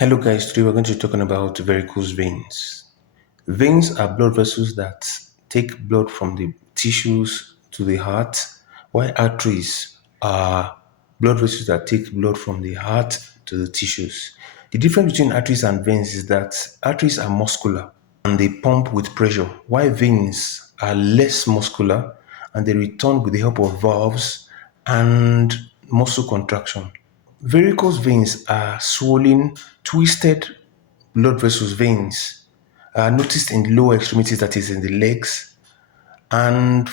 Hello guys, today we're going to be talking about varicose veins. Veins are blood vessels that take blood from the tissues to the heart, while arteries are blood vessels that take blood from the heart to the tissues. The difference between arteries and veins is that arteries are muscular and they pump with pressure, while veins are less muscular and they return with the help of valves and muscle contraction. Varicose veins are swollen, twisted blood vessels veins are noticed in lower extremities, that is in the legs, and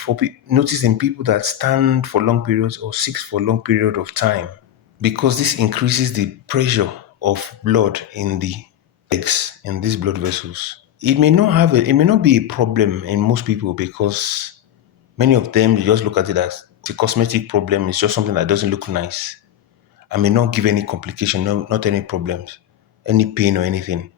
noticed in people that stand for long periods or sit for long period of time, because this increases the pressure of blood in the legs in these blood vessels. It may not be a problem in most people because many of them, you just look at it as a cosmetic problem. It's just something that doesn't look nice. I may not give any complication, not any problems, any pain or anything.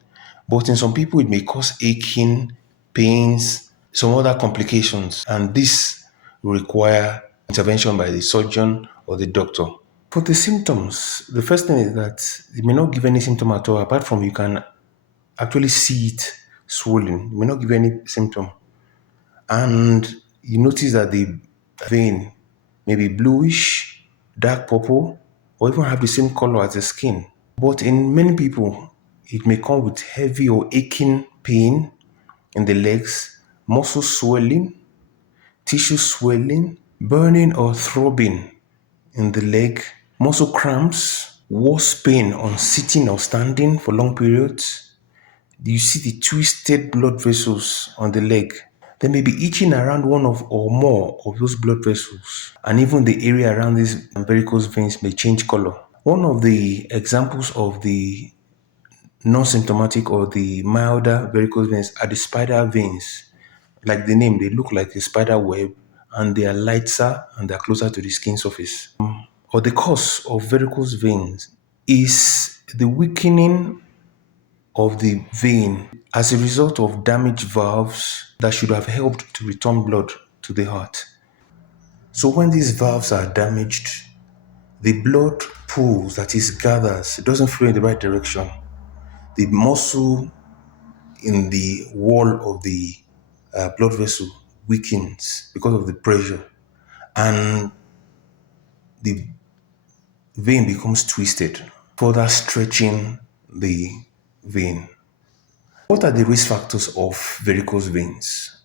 But in some people, it may cause aching, pains, some other complications, and this will require intervention by the surgeon or the doctor. For the symptoms, the first thing is that it may not give any symptom at all, apart from you can actually see it swollen. It may not give any symptom. And you notice that the vein may be bluish, dark purple, or even have the same color as the skin. But in many people, it may come with heavy or aching pain in the legs, muscle swelling, tissue swelling, burning or throbbing in the leg, muscle cramps, worse pain on sitting or standing for long periods. You see the twisted blood vessels on the leg. There may be itching around one of or more of those blood vessels, and even the area around these varicose veins may change color. One of the examples of the non-symptomatic or the milder varicose veins are the spider veins. Like the name, they look like a spider web and they are lighter and they're closer to the skin surface. Or the cause of varicose veins is the weakening of the vein as a result of damaged valves that should have helped to return blood to the heart. So when these valves are damaged, the blood pools, that is gathers, it doesn't flow in the right direction. The muscle in the wall of the blood vessel weakens because of the pressure, and the vein becomes twisted, further stretching the vein. What are the risk factors of varicose veins?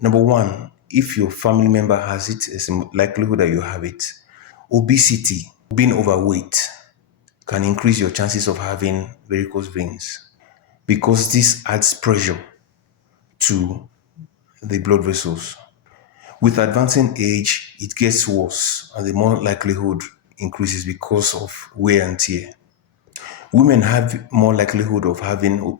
Number one, if your family member has it, it's a likelihood that you have it. Obesity, being overweight, can increase your chances of having varicose veins because this adds pressure to the blood vessels. With advancing age, it gets worse and the more likelihood increases because of wear and tear. Women have more likelihood of having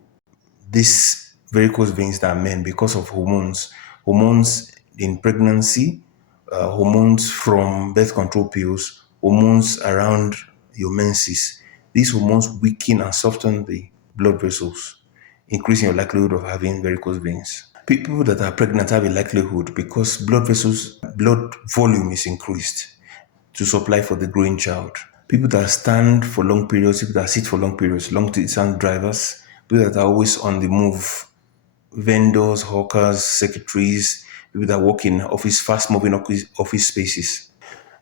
these varicose veins than men because of hormones. Hormones in pregnancy, hormones from birth control pills, hormones around your menses. These hormones weaken and soften the blood vessels, increasing your likelihood of having varicose veins. People that are pregnant have a likelihood because blood volume is increased to supply for the growing child. People that stand for long periods, people that sit for long periods, long distance drivers, people that are always on the move, vendors, hawkers, secretaries, people that work in fast moving office spaces.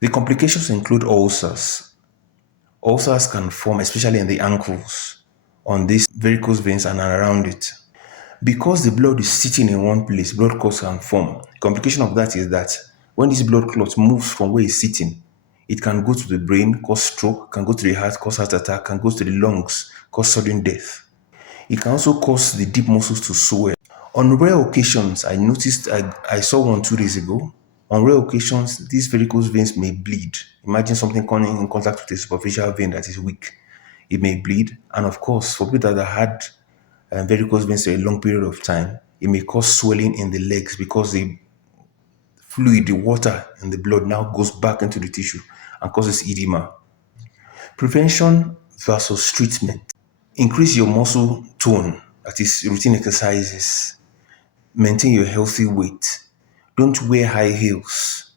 The complications include ulcers. Ulcers can form, especially in the ankles, on these varicose veins and around it. Because the blood is sitting in one place, blood clots can form. Complication of that is that when this blood clot moves from where it's sitting, it can go to the brain, cause stroke, can go to the heart, cause heart attack, can go to the lungs, cause sudden death. It can also cause the deep muscles to swell. On rare occasions, I saw one 2 days ago. On rare occasions, these varicose veins may bleed. Imagine something coming in contact with a superficial vein that is weak. It may bleed. And of course, for people that have had varicose veins for a long period of time, it may cause swelling in the legs because the fluid, the water in the blood now goes back into the tissue and causes edema. Prevention versus treatment. Increase your muscle tone, that is routine exercises. Maintain your healthy weight. Don't wear high heels.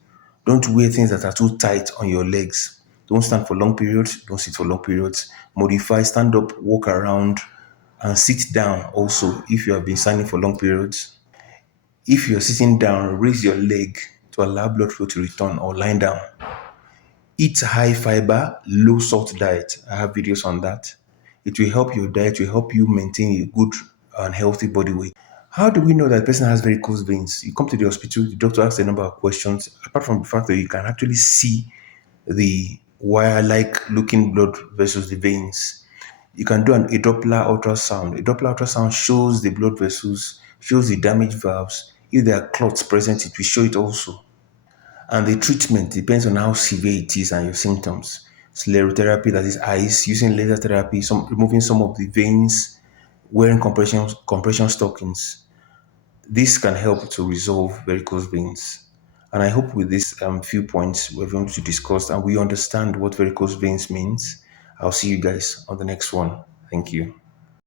Don't wear things that are too tight on your legs. Don't stand for long periods. Don't sit for long periods. Modify, stand up, walk around, and sit down also if you have been standing for long periods. If you're sitting down, raise your leg to allow blood flow to return or lying down. Eat high fiber, low salt diet. I have videos on that. It will help your diet, will help you maintain a good and healthy body weight. How do we know that a person has varicose veins? You come to the hospital, the doctor asks a number of questions. Apart from the fact that you can actually see the wire-like looking blood vessels, the veins, you can do a Doppler ultrasound. A Doppler ultrasound shows the blood vessels, shows the damaged valves. If there are clots present, it will show it also. And the treatment depends on how severe it is and your symptoms. Sclerotherapy, that is ice, using laser therapy, removing some of the veins, wearing compression stockings. This can help to resolve varicose veins. And I hope with these few points we're going to discuss and we understand what varicose veins means. I'll see you guys on the next one. Thank you.